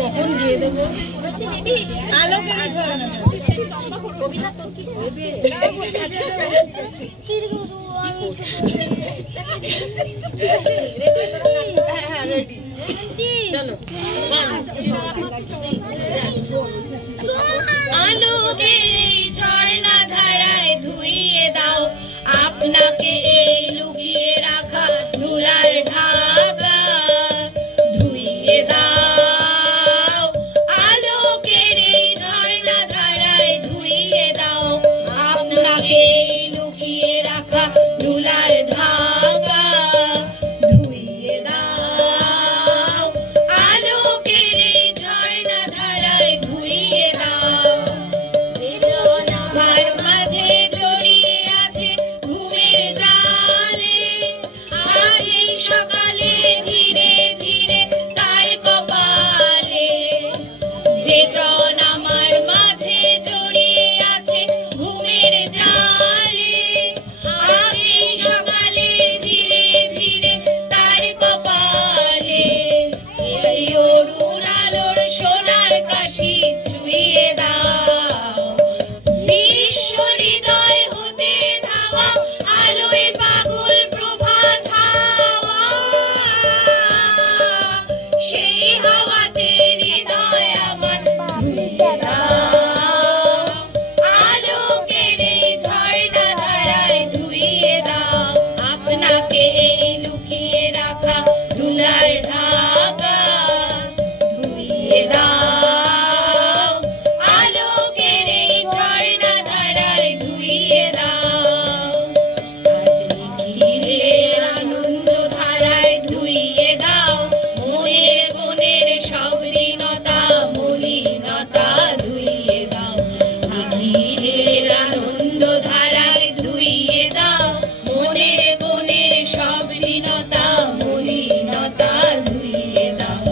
কখন দিয়ে দেবো কবিতা তোর কি হয়েছে? চলো আলোকের ঝর্ণা ধারায় ধুইয়ে দাও আপনাকে এই লুকিয়ে রাখা ধুলার ঢাকা ধুইয়ে দাও আলোকের এই ঝর্ণা ধারায় ধুইয়ে দাও আপনাকে লুকিয়ে রাখা ধুলার ঢাকা ধুইয়ে দাও আলোকের এই ঝর্ণা ধারায় ধুইয়ে দাও আমার মাঝে জড়িয়ে আছে ঘুমের জালে আজ এই সকালে ধীরে ধীরে তার কপালে যে জন আমার মাঝে জড়িয়ে আছে ঘুমের জালে আজ এই সকালে ধীরে ধীরে তার কপালে এই অরুণ আলোর সোনার কাঠি ছুঁয়ে দাও বিশ্ব হৃদয় হতে ধাওয়া আলোয় পাগল প্রভাত হাওয়া সেই হাওয়াতে হৃদয় আমার ধুইয়ে দাও আলোকের এই ঝর্ণা ধারায় ধুইয়ে দাও আপনাকে এই লুকিয়ে রাখা ধুলার ঢাকা ধুইয়ে দাও আলোকের এই ঝর্ণা ধারায় ধুইয়ে দাও আজ নিখিলের আনন্দ ধারায় ধুইয়ে দাও মনের কোণের সব দীনতা মলিনতা ধুইয়ে দাও নিখিলের আনন্দ ধারায় ধুইয়ে দাও মনের কোণের সব দীনতা মলিনতা ধুইয়ে দাও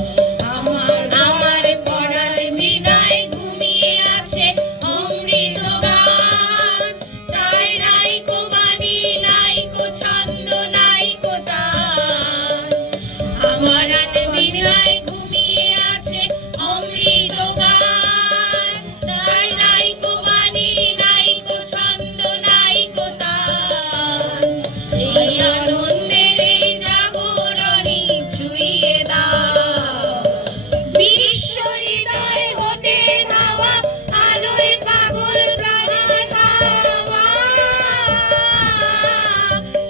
আমার পড়ার বিনায় ঘুমিয়ে আছে অমৃত গান তাই নাইকো বাণী নাইকো ছন্দ নাইকো তান আমার বিনায় ঘুমিয়ে আছে অমৃত গান তাই নাইকো বাণী নাইকো ছন্দ নাইকো তান এই আনন্দের এই জাগরণী ছুঁয়ে দাও বিশ্ব হৃদয় হতে ধাওয়া আলোয় পাগল প্রাণ হাওয়া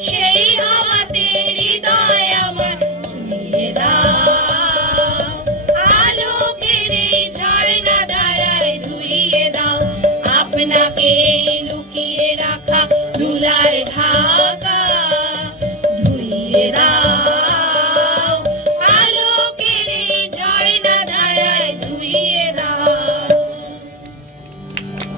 সেই হাওয়াতে হৃদয় আমার ছুঁয়ে দাও আলোকের এই ঝর্ণা ধারায় ধুইয়ে দাও আপনাকে